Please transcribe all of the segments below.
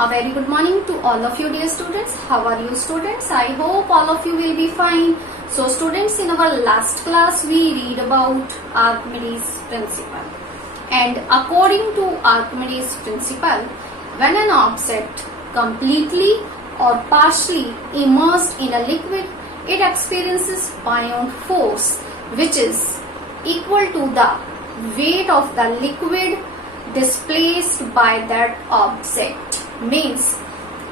A very good morning to all of you dear students. How are you students? I hope all of you will be fine. So students, in our last class we read about Archimedes principle. And according to Archimedes principle, when an object completely or partially immersed in a liquid, it experiences buoyant force which is equal to the weight of the liquid displaced by that object. Means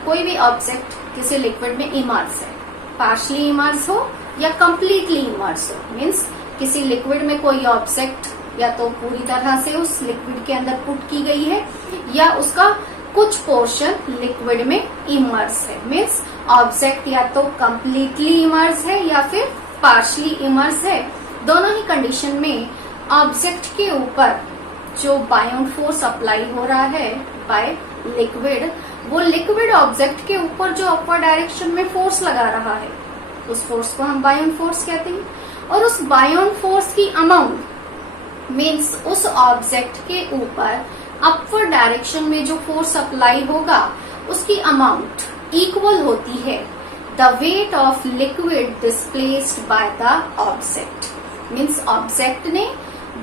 कोई भी object किसी liquid में immerse है, partially immerse हो या completely immerse हो, means किसी liquid में कोई ऑब्जेक्ट या तो पूरी तरह से उस लिक्विड के अंदर पुट की गई है या उसका कुछ पोर्शन लिक्विड में इमर्स है। मीन्स ऑब्जेक्ट या तो कंप्लीटली इमर्स है या फिर पार्शली इमर्स है। दोनों ही कंडीशन में ऑब्जेक्ट के ऊपर जो बायोंट फोर्स अप्लाई हो रहा है बाय लिक्विड, वो लिक्विड ऑब्जेक्ट के ऊपर जो अपवर्ड डायरेक्शन में फोर्स लगा रहा है उस फोर्स को हम बायोंट फोर्स कहते हैं। और उस बायोंट फोर्स की अमाउंट मीन्स उस ऑब्जेक्ट के ऊपर अपवर्ड डायरेक्शन में जो फोर्स अप्लाई होगा उसकी अमाउंट इक्वल होती है the weight of liquid displaced by the object. Means object ने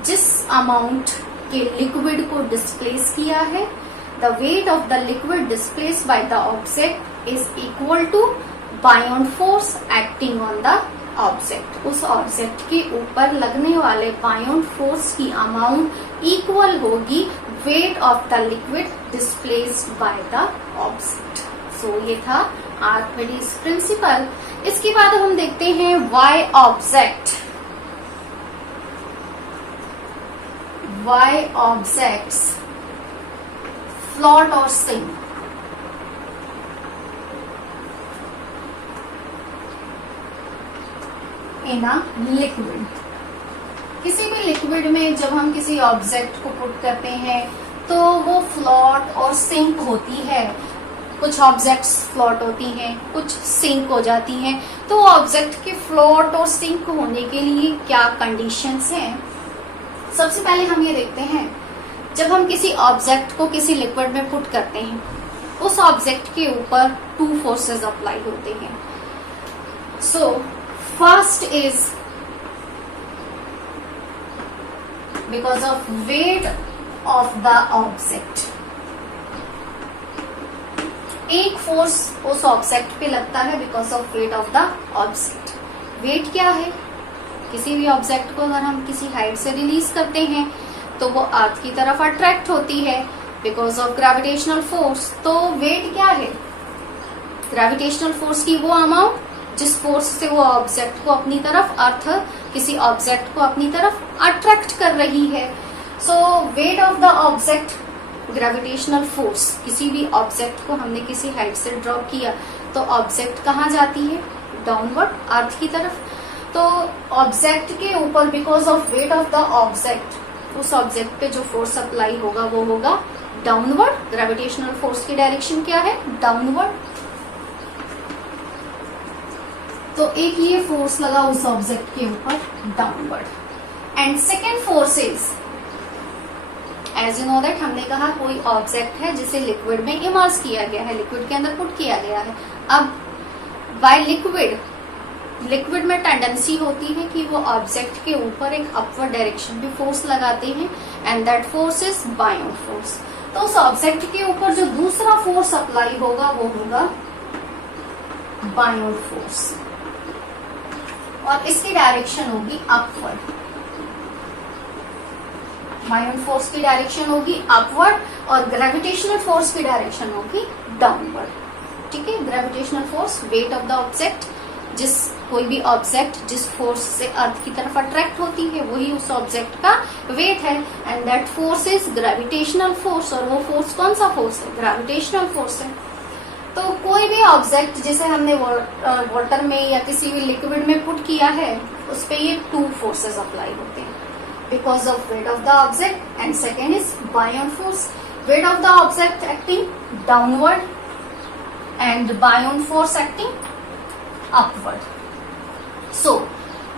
जिस अमाउंट के लिक्विड को डिस्प्लेस किया है, the weight of the liquid displaced by the object is equal to buoyant force acting on the object। उस object के ऊपर लगने वाले buoyant फोर्स की अमाउंट इक्वल होगी weight of the liquid displaced by the object। सो ये था Archimedes principal. इसके बाद हम देखते हैं why objects float or sink। In a liquid, किसी भी लिक्विड में जब हम किसी ऑब्जेक्ट को पुट करते हैं तो वो फ्लोट और सिंक होती है। कुछ ऑब्जेक्ट्स फ्लोट होती हैं, कुछ सिंक हो जाती हैं। तो ऑब्जेक्ट के फ्लोट और सिंक होने के लिए क्या कंडीशंस हैं? सबसे पहले हम ये देखते हैं, जब हम किसी ऑब्जेक्ट को किसी लिक्विड में पुट करते हैं उस ऑब्जेक्ट के ऊपर टू फोर्सेस अप्लाई होते हैं। So first is because of weight of the object. एक फोर्स उस ऑब्जेक्ट पे लगता है because of weight of the object. Weight क्या है? किसी भी ऑब्जेक्ट को अगर हम किसी हाइट से रिलीज करते हैं तो वो अर्थ की तरफ अट्रैक्ट होती है बिकॉज ऑफ ग्रेविटेशनल फोर्स। तो वेट क्या है? ग्रेविटेशनल फोर्स की वो अमाउंट जिस फोर्स से वो ऑब्जेक्ट को अपनी तरफ, अर्थ किसी ऑब्जेक्ट को अपनी तरफ अट्रैक्ट कर रही है। So weight of the object gravitational force. किसी भी ऑब्जेक्ट को हमने किसी हाइट से ड्रॉप किया तो ऑब्जेक्ट कहाँ जाती है? डाउनवर्ड, अर्थ की तरफ। तो ऑब्जेक्ट के ऊपर because of weight of the object उस ऑब्जेक्ट पे जो फोर्स अप्लाई होगा वो होगा डाउनवर्ड। ग्रेविटेशनल फोर्स की डायरेक्शन क्या है? डाउनवर्ड। तो एक ये फोर्स लगा उस ऑब्जेक्ट के ऊपर downward. And second force is, as you know that, हमने कहा कोई ऑब्जेक्ट है जिसे लिक्विड में इमर्स किया गया है, लिक्विड के अंदर पुट किया गया है। अब बाय लिक्विड में टेंडेंसी होती है कि वो ऑब्जेक्ट के ऊपर एक अपवर्ड डायरेक्शन में फोर्स लगाते हैं and that force is बायोंट force. तो उस ऑब्जेक्ट के ऊपर जो दूसरा फोर्स अप्लाई होगा वो होगा बायोंट फोर्स और इसकी डायरेक्शन होगी अपवर्ड। बायोंट फोर्स की डायरेक्शन होगी अपवर्ड और ग्रेविटेशनल फोर्स की डायरेक्शन होगी डाउनवर्ड। ठीक है, gravitational force weight of the object, जिस कोई भी ऑब्जेक्ट जिस फोर्स से अर्थ की तरफ अट्रैक्ट होती है वही उस ऑब्जेक्ट का वेट है and that force is gravitational force. और वो फोर्स कौन सा फोर्स है? ग्रेविटेशनल फोर्स है। तो कोई भी ऑब्जेक्ट जिसे हमने वाटर में या किसी भी लिक्विड में पुट किया है उस पे ये टू फोर्सेस अप्लाई होते हैं because of weight of the object and second is बायोंट force. Wait of the object acting downward and बायोंट force acting upward. So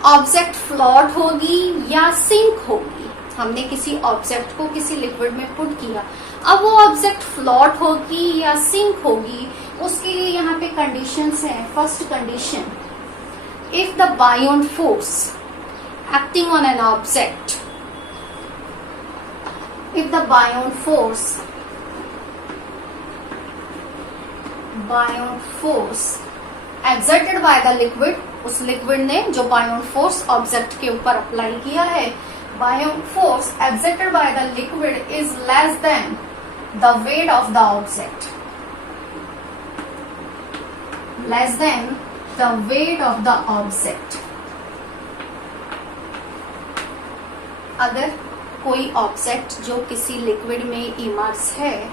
object float होगी या सिंक होगी? हमने किसी ऑब्जेक्ट को किसी लिक्विड में पुट किया, अब वो ऑब्जेक्ट फ्लोट होगी या सिंक होगी, उसके लिए यहाँ पे कंडीशंस हैं. First condition, if the buoyant force acting on an object, if the buoyant force exerted by the liquid, उस लिक्विड ने जो बायोन फोर्स ऑब्जेक्ट के ऊपर अप्लाई किया है, बायोन force exerted by the liquid is less than the weight of the object, less than the weight of the object. अगर कोई object जो किसी लिक्विड में इमर्स है,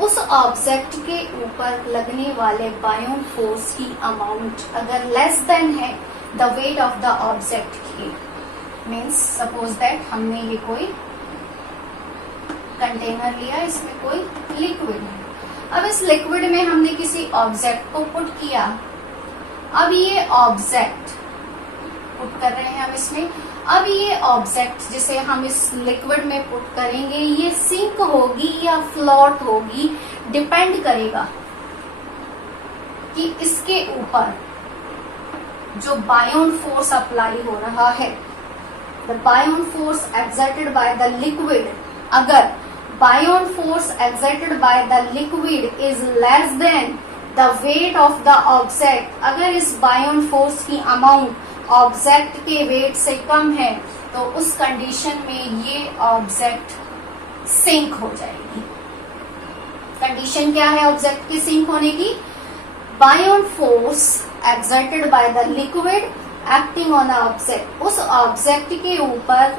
उस ऑब्जेक्ट के ऊपर लगने वाले बायोन फोर्स की अमाउंट अगर लेस देन है the weight of the object की, मीन्स सपोज दैट हमने ये कोई कंटेनर लिया, इसमें कोई लिक्विड है. अब इस लिक्विड में हमने किसी ऑब्जेक्ट को पुट किया. अब ये ऑब्जेक्ट पुट कर रहे हैं हम इसमें. अब ये ऑब्जेक्ट जिसे हम इस लिक्विड में पुट करेंगे, ये सिंक होगी या फ्लोट होगी, डिपेंड करेगा कि इसके ऊपर जो बायोन फोर्स अप्लाई हो रहा है, the buoyant force exerted by the liquid, अगर buoyant force exerted by the liquid is less than the weight of the object, अगर इस बायोन फोर्स की अमाउंट ऑब्जेक्ट के वेट से कम है, तो उस कंडीशन में ये ऑब्जेक्ट सिंक हो जाएगी. कंडीशन क्या है ऑब्जेक्ट के सिंक होने की? Buoyant force exerted by the liquid acting on object, उस ऑब्जेक्ट के ऊपर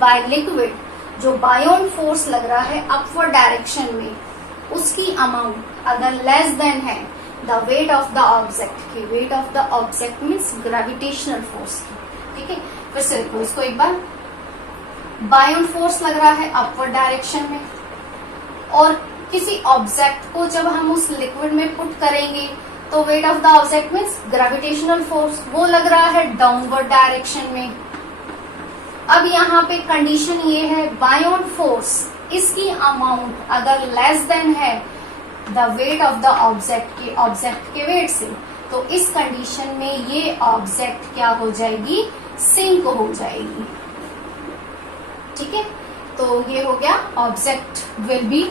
बाय लिक्विड जो बायोन फोर्स लग रहा है अपवर्ड डायरेक्शन में, उसकी अमाउंट अगर लेस देन है the weight of the object की. Weight of the object means gravitational force की. ठीक है, फिर से देखो इसको एक बार. बायोन फोर्स लग रहा है अपवर्ड डायरेक्शन में, और किसी ऑब्जेक्ट को जब हम उस लिक्विड में पुट करेंगे तो wait of the object means gravitational force, वो लग रहा है डाउनवर्ड डायरेक्शन में. अब यहाँ पे कंडीशन ये है, बायोन फोर्स इसकी अमाउंट अगर लेस देन है the weight of the object के वेट से, तो इस कंडीशन में ये ऑब्जेक्ट क्या हो जाएगी? सिंक हो जाएगी. ठीक है, तो ये हो गया object will be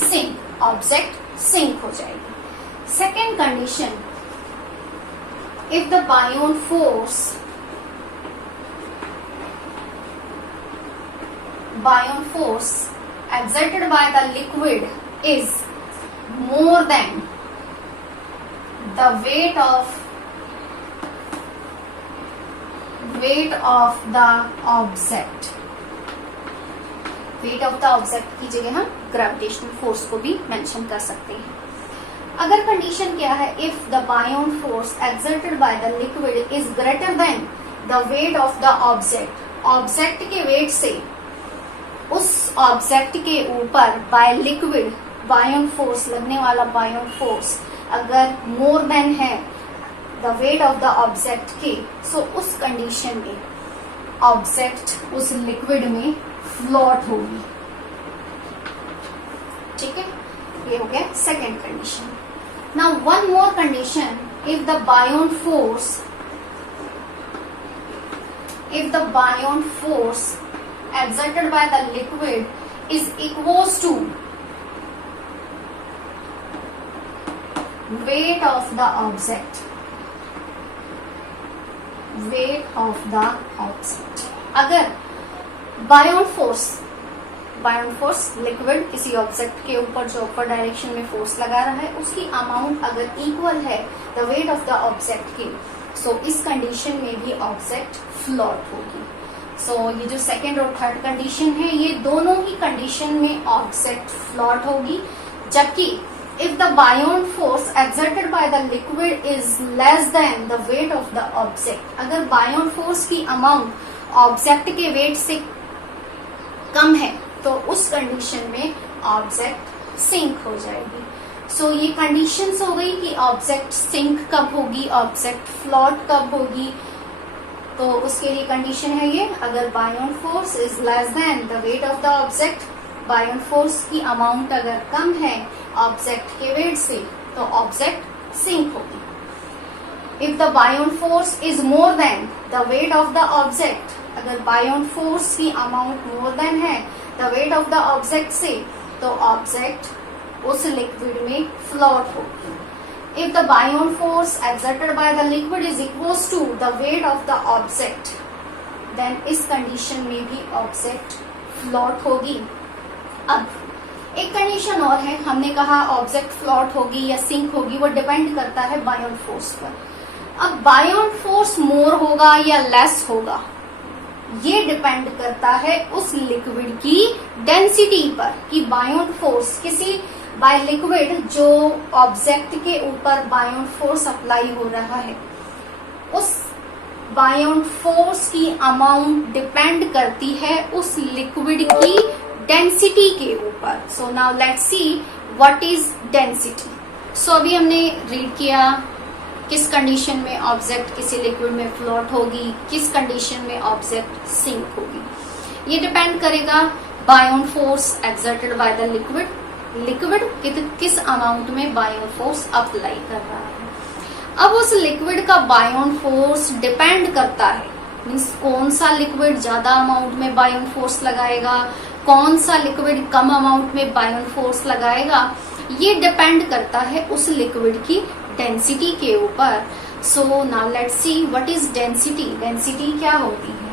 sink, object sink हो जाएगी. Second condition, if the buoyant force exerted by the liquid is more than the weight of the object. Wait of the object की जगह हम ग्रेविटेशनल फोर्स को भी मेंशन कर सकते हैं. अगर कंडीशन क्या है, if the buoyant force exerted by the liquid is greater than the weight of the object, object के वेट से उस ऑब्जेक्ट के ऊपर बाय लिक्विड बायोन फोर्स लगने वाला बायोन फोर्स अगर मोर देन है the weight of the object के, सो उस कंडीशन में ऑब्जेक्ट उस लिक्विड में फ्लोट होगी. ठीक है, ये हो गया second condition. Now one more condition, if the buoyant force exerted by the liquid is equals to weight of the object. अगर बायोन फोर्स लिक्विड किसी ऑब्जेक्ट के ऊपर जो अपर डायरेक्शन में फोर्स लगा रहा है, उसकी अमाउंट अगर इक्वल है the weight of the object की, सो इस कंडीशन में भी ऑब्जेक्ट फ्लोट होगी. सो ये जो सेकेंड और थर्ड कंडीशन है, ये दोनों ही कंडीशन में ऑब्जेक्ट फ्लोट होगी. जबकि if the buoyant force exerted by the liquid is less than the weight of the object, अगर बायोन फोर्स की अमाउंट ऑब्जेक्ट के वेट से कम है, तो उस कंडीशन में ऑब्जेक्ट सिंक हो जाएगी. सो ये कंडीशंस हो गई कि ऑब्जेक्ट सिंक कब होगी, ऑब्जेक्ट फ्लोट कब होगी. तो उसके लिए कंडीशन है ये, अगर buoyant force is less than the weight of the object, buoyant force की अमाउंट अगर कम है ऑब्जेक्ट के वेट से, तो ऑब्जेक्ट सिंक होगी। If the buoyant force is more than the weight of the object, अगर बायोन फोर्स की अमाउंट मोर देन है the weight of the object से, तो ऑब्जेक्ट उस लिक्विड में फ्लोट होगी। If the Bion force exerted by the liquid is equals to the weight of the object, then इस condition में भी ऑब्जेक्ट फ्लोट होगी। अब एक कंडीशन और है, हमने कहा ऑब्जेक्ट फ्लोट होगी या सिंक होगी, वो डिपेंड करता है बायोन फोर्स पर। अब बायोन फोर्स मोर होगा या लेस होगा, ये डिपेंड करता है उस लिक्विड की डेंसिटी पर, कि बायोन फोर्स किसी बाय लिक्विड जो ऑब्जेक्ट के ऊपर बायोन फोर्स अप्लाई हो रहा है, उस बायोन फोर्स की अमाउंट डिपेंड करती है उस लिक्विड की डेंसिटी के ऊपर। So now let's see what is density. So अभी हमने रीड किया किस कंडीशन में ऑब्जेक्ट किसी लिक्विड में फ्लोट होगी, किस कंडीशन में ऑब्जेक्ट सिंक होगी। ये डिपेंड करेगा buoyant force exerted by the liquid किस अमाउंट में बायोन फोर्स अप्लाई कर रहा है। अब उस लिक्विड का बायोन फोर्स डिपेंड करता है, मीन्स कौन सा लिक्विड ज्यादा अमाउंट में बायोन फोर्स लगाएगा, कौन सा लिक्विड कम अमाउंट में बायोन फोर्स लगाएगा, ये डिपेंड करता है उस लिक्विड की डेंसिटी के ऊपर। So now let's see what is density. Density क्या होती है?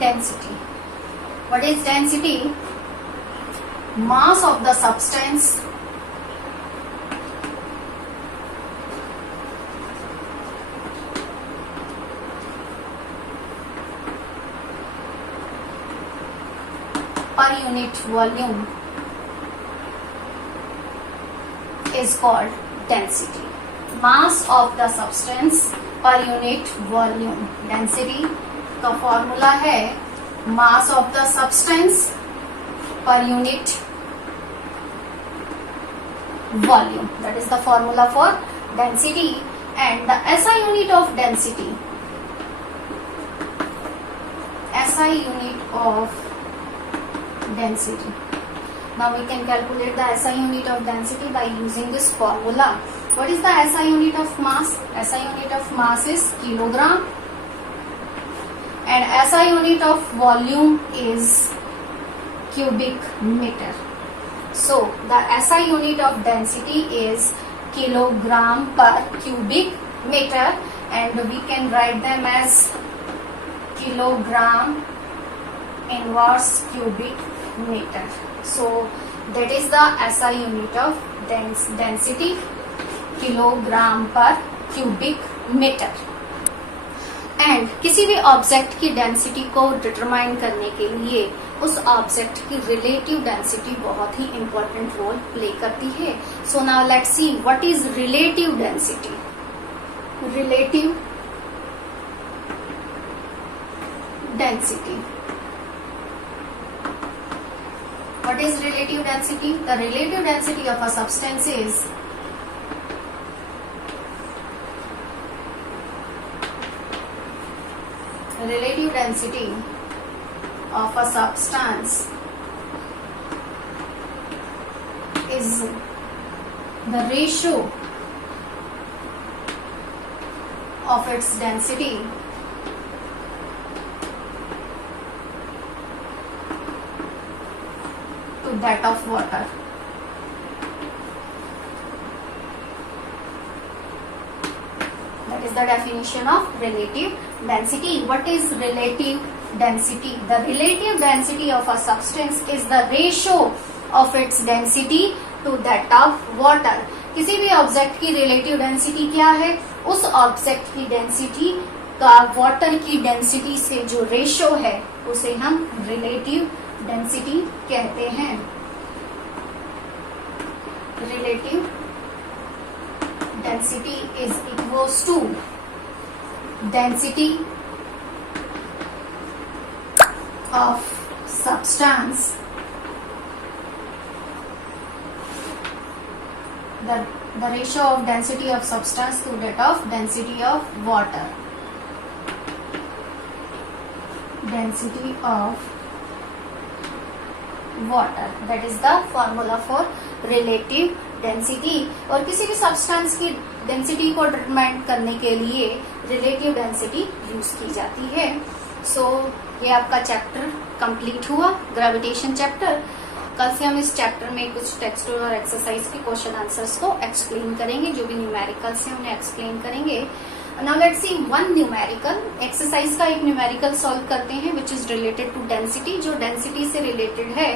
Density. What is density? Mass of the substance per unit volume is called density. Mass of the substance per unit volume. Density का formula है mass of the substance per unit volume, that is the formula for density. And the SI unit of density, SI unit of density, now we can calculate the SI unit of density by using this formula. What is the SI unit of mass? SI unit of mass is kilogram and SI unit of volume is cubic meter. So the SI unit of density is kilogram per cubic meter, and we can write them as kilogram inverse cubic meter. So that is the SI unit of density, kilogram per cubic meter. And किसी भी object की density को determine करने के लिए उस object की relative density बहुत ही इंपॉर्टेंट रोल प्ले करती है। सो now let's see what is relative density. Relative density, what is relative density? The relative density of a substance is relative density of a substance is the ratio of its density to that of water. That is the definition of relative density. What is relative density? The relative density of a substance is the ratio of its density to that of water. किसी भी object की relative density क्या है? उस object की density का water की density से जो रेशो है उसे हम रिलेटिव डेंसिटी कहते हैं। Relative density is equals to density of substance, the the ratio of density of substance to that of density of water. Density of water, that is the formula for relative density. और किसी भी substance की density को determine करने के लिए relative density use की जाती है. सो ये आपका चैप्टर कंप्लीट हुआ, ग्रेविटेशन चैप्टर. कल से हम इस चैप्टर में कुछ टेक्स्ट और एक्सरसाइज के क्वेश्चन आंसर्स को एक्सप्लेन करेंगे, जो भी न्यूमेरिकल्स हैं उन्हें एक्सप्लेन करेंगे. Now let's see one numerical. Exercise का एक न्यूमेरिकल सॉल्व करते हैं which is related to density, जो डेंसिटी से रिलेटेड है.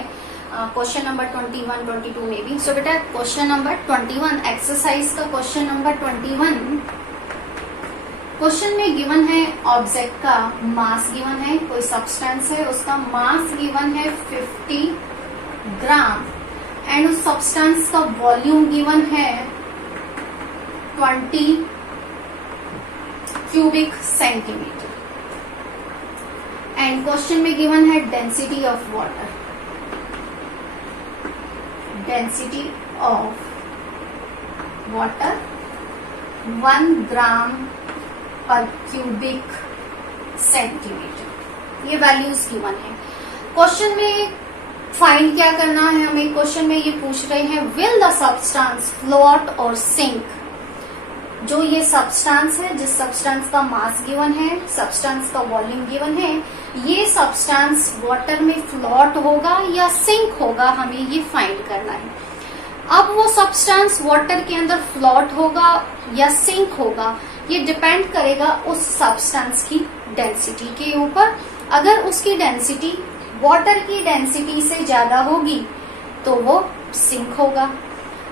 क्वेश्चन नंबर 21, 22 में भी. सो बेटा क्वेश्चन नंबर 21, एक्सरसाइज का क्वेश्चन नंबर 21. क्वेश्चन में गिवन है ऑब्जेक्ट का मास गिवन है, कोई सब्सटेंस है उसका मास गिवन है 50 ग्राम एंड उस सब्सटेंस का वॉल्यूम गिवन है 20 क्यूबिक सेंटीमीटर. एंड क्वेश्चन में गिवन है density of water. Density of water 1 ग्राम पर क्यूबिक सेंटीमीटर. ये वैल्यूज गिवन है. क्वेश्चन में फाइंड क्या करना है हमें. क्वेश्चन में ये पूछ रहे हैं विल द सब्सटेंस फ्लोट और सिंक. जो ये सब्सटेंस है, जिस सब्सटेंस का मास गिवन है, सब्सटेंस का वॉल्यूम गिवन है, ये सब्सटेंस वाटर में फ्लोट होगा या सिंक होगा, हमें ये फाइंड करना है. अब वो सब्सटेंस वाटर के अंदर फ्लोट होगा या सिंक होगा, ये डिपेंड करेगा उस सब्सटेंस की डेंसिटी के ऊपर. अगर उसकी डेंसिटी वाटर की डेंसिटी से ज्यादा होगी तो वो सिंक होगा.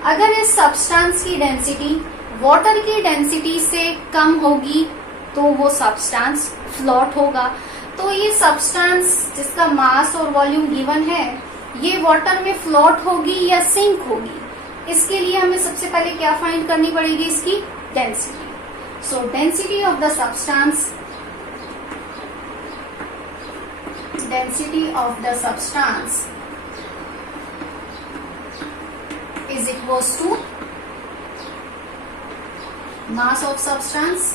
अगर इस सब्सटेंस की डेंसिटी वाटर की डेंसिटी से कम होगी तो वो सब्सटेंस फ्लोट होगा. तो ये सब्सटेंस जिसका मास और वॉल्यूम गिवन है, ये वाटर में फ्लोट होगी या सिंक होगी, इसके लिए हमें सबसे पहले क्या फाइंड करनी पड़ेगी, इसकी density. So density of the substance, density of the substance is equals to mass of substance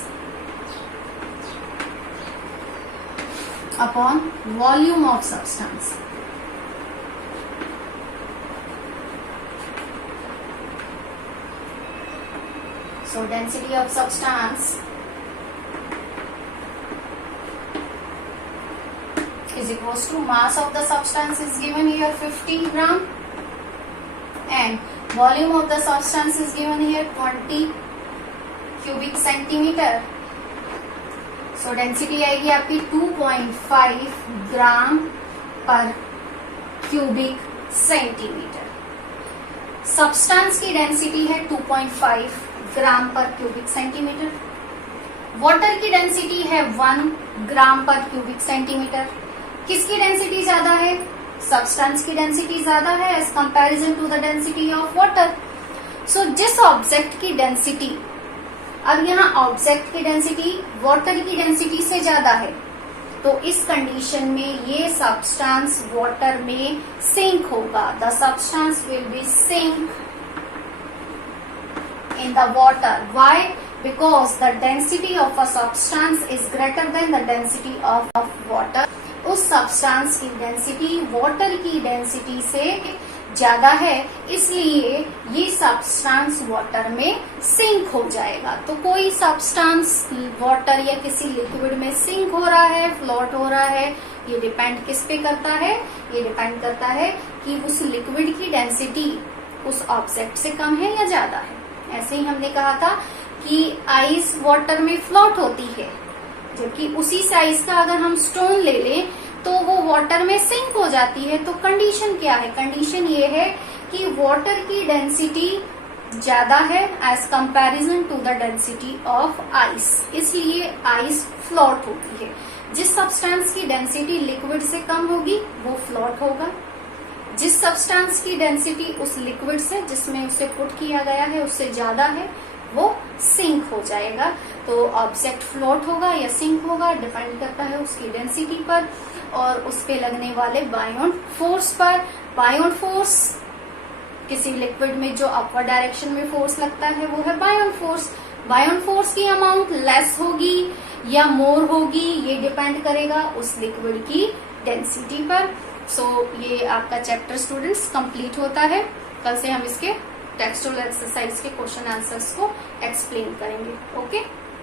upon volume of substance. So density of substance is equals to mass of the substance is given here 50 gram and volume of the substance is given here 20 cubic centimetre. So density आएगी आपकी 2.5 ग्राम पर cubic centimetre. Substance की density है 2.5 ग्राम पर cubic centimetre. Water की density है 1 ग्राम पर cubic centimetre. किसकी डेंसिटी ज्यादा है, सब्सटेंस की डेंसिटी ज्यादा है as comparison to the density of water. So जिस ऑब्जेक्ट की डेंसिटी, अब यहाँ ऑब्जेक्ट की डेंसिटी वाटर की डेंसिटी से ज्यादा है, तो इस कंडीशन में ये सब्सटेंस वाटर में सिंक होगा. The substance will be sink in the water. Why? Because the density of a substance is greater than the density of water. उस सब्सटेंस की डेंसिटी वाटर की डेंसिटी से ज्यादा है, इसलिए ये सब्सटेंस वाटर में सिंक हो जाएगा. तो कोई सब्सटेंस वाटर या किसी लिक्विड में सिंक हो रहा है, फ्लोट हो रहा है, ये डिपेंड किस पे करता है, ये डिपेंड करता है कि उस लिक्विड की डेंसिटी उस ऑब्जेक्ट से कम है या ज्यादा है. ऐसे ही हमने कहा था कि आइस वाटर में फ्लोट होती है, जबकि उसी साइज का अगर हम स्टोन ले लें तो वो वाटर में सिंक हो जाती है. तो कंडीशन क्या है, कंडीशन ये है कि वाटर की डेंसिटी ज्यादा है as comparison to the density of ice, इसलिए आइस फ्लोट होती है. जिस सब्सटेंस की डेंसिटी लिक्विड से कम होगी वो फ्लोट होगा. जिस सब्सटेंस की डेंसिटी उस लिक्विड से जिसमें उसे पुट किया गया है उससे ज्यादा है वो सिंक हो जाएगा. तो ऑब्जेक्ट फ्लोट होगा या सिंक होगा डिपेंड करता है उसकी डेंसिटी पर और उस पे लगने वाले बायोन फोर्स पर. बायोन फोर्स किसी लिक्विड में जो अपवर्ड डायरेक्शन में फोर्स लगता है वो है बायोन फोर्स। बायोन फोर्स की अमाउंट लेस होगी या मोर होगी, ये डिपेंड करेगा उस लिक्विड की डेंसिटी पर। सो ये आपका चैप्टर स्टूडेंट्स कंप्लीट होता है। कल से हम इसके टेक्सचुअल एक्सरसाइज के क्वेश्चन आंसर्स को एक्सप्लेन करेंगे। ओके।